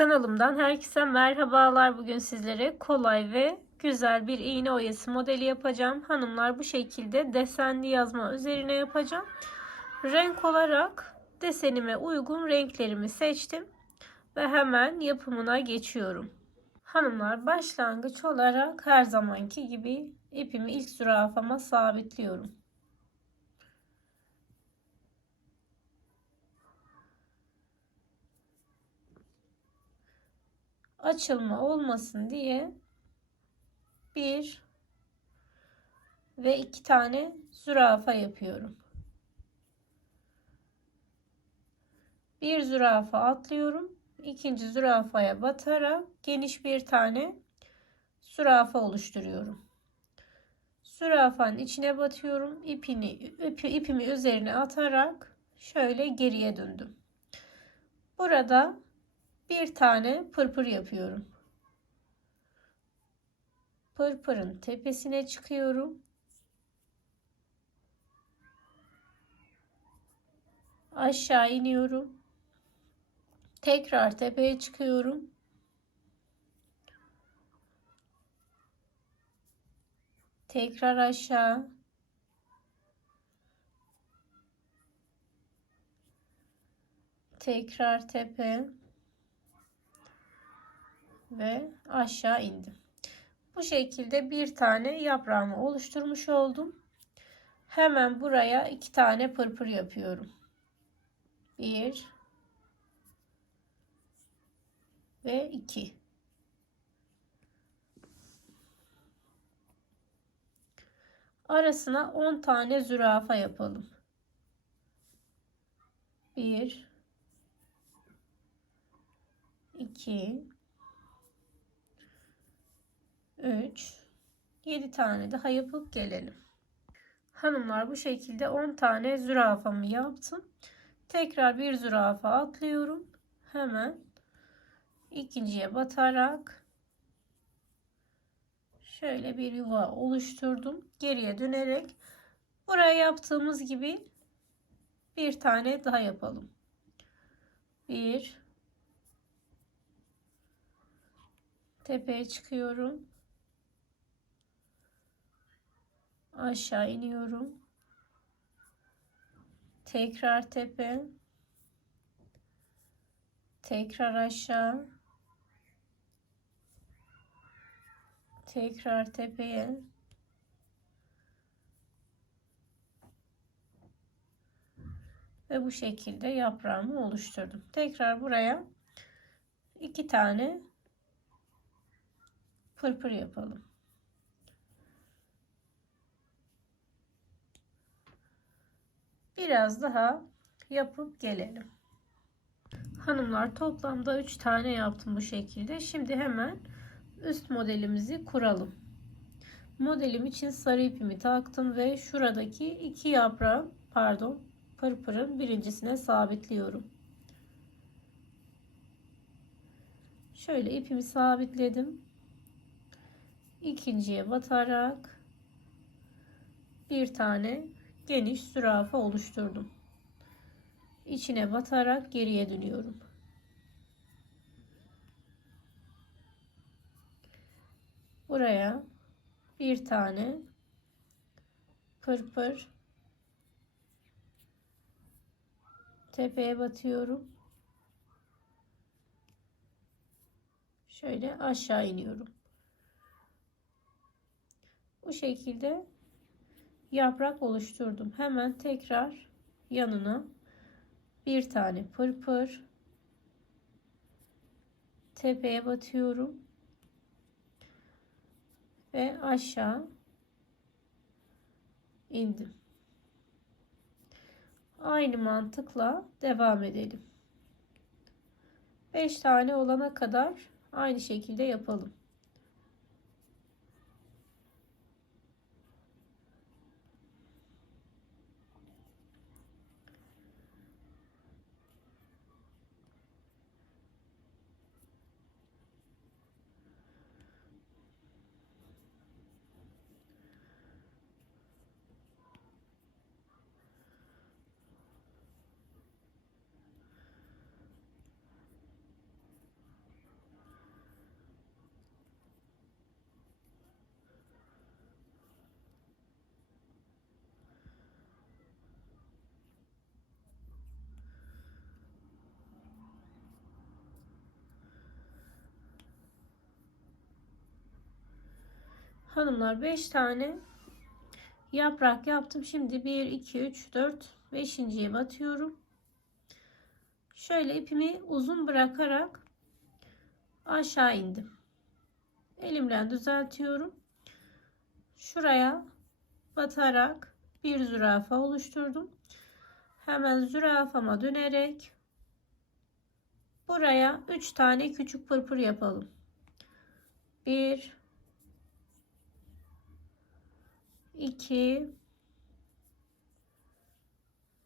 Kanalımdan herkese merhabalar. Bugün sizlere kolay ve güzel bir iğne oyası modeli yapacağım. Hanımlar bu şekilde desenli yazma üzerine yapacağım. Renk olarak desenime uygun renklerimi seçtim ve hemen yapımına geçiyorum. Hanımlar başlangıç olarak her zamanki gibi ipimi ilk zürafama sabitliyorum. Açılma olmasın diye bir ve iki tane zürafa yapıyorum. Bir zürafa atlıyorum. ikinci zürafaya batarak geniş bir tane zürafa oluşturuyorum. Zürafanın içine batıyorum. İpini, ipi, ipimi üzerine atarak şöyle geriye döndüm. Burada bir tane pırpır yapıyorum. Pırpırın tepesine çıkıyorum. Aşağı iniyorum. Tekrar tepeye çıkıyorum. Tekrar aşağı. Tekrar tepe ve aşağı indim. Bu şekilde bir tane yaprağımı oluşturmuş oldum. Hemen buraya iki tane pırpır yapıyorum. Bir ve iki. Arasına 10 tane zürafa yapalım. Bir, iki, 3 7 tane daha yapıp gelelim. Hanımlar bu şekilde 10 tane zürafamı yaptım. Tekrar bir zürafa atlıyorum. Hemen ikinciye batarak şöyle bir yuva oluşturdum. Geriye dönerek buraya yaptığımız gibi bir tane daha yapalım. Bir tepeye çıkıyorum. Aşağı iniyorum. Tekrar tepe. Tekrar aşağı. Tekrar tepeye. Ve bu şekilde yaprağımı oluşturdum. Tekrar buraya iki tane pırpır yapalım. Biraz daha yapıp gelelim. Hanımlar toplamda 3 tane yaptım bu şekilde. Şimdi hemen üst modelimizi kuralım. Modelim için sarı ipimi taktım ve şuradaki iki yaprağı pardon pırpırın birincisine sabitliyorum. Şöyle ipimi sabitledim. İkinciye batarak bir tane geniş zürafa oluşturdum. İçine batarak geriye dönüyorum. Buraya bir tane pırpır tepeye batıyorum. Şöyle aşağı iniyorum. Bu şekilde yaprak oluşturdum. Hemen tekrar yanına bir tane pırpır tepeye batıyorum ve aşağı indim. Aynı mantıkla devam edelim. 5 tane olana kadar aynı şekilde yapalım. Hanımlar 5 tane yaprak yaptım. Şimdi 1, 2, 3, 4, 5.ye batıyorum. Şöyle ipimi uzun bırakarak aşağı indim. Elimle düzeltiyorum. Şuraya batarak bir zürafa oluşturdum. Hemen zürafama dönerek buraya 3 tane küçük pırpır yapalım. 1 2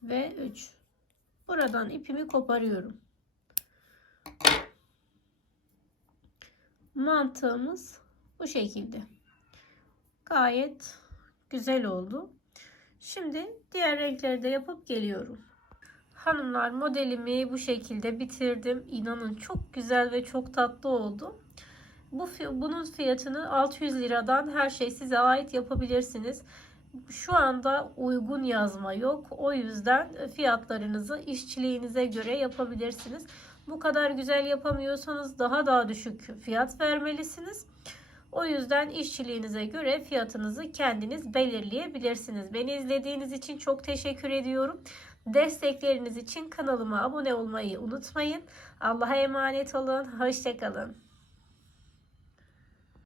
ve 3 buradan ipimi koparıyorum. Mantığımız bu şekilde. Gayet güzel oldu. Şimdi diğer renkleri de yapıp geliyorum. Hanımlar modelimi bu şekilde bitirdim. İnanın çok güzel ve çok tatlı oldu bu bunun fiyatını 600 liradan her şey size ait yapabilirsiniz. Şu anda uygun yazma yok. O yüzden fiyatlarınızı işçiliğinize göre yapabilirsiniz. Bu kadar güzel yapamıyorsanız daha daha düşük fiyat vermelisiniz. O yüzden işçiliğinize göre fiyatınızı kendiniz belirleyebilirsiniz. Beni izlediğiniz için çok teşekkür ediyorum. Destekleriniz için kanalıma abone olmayı unutmayın. Allah'a emanet olun. Hoşçakalın.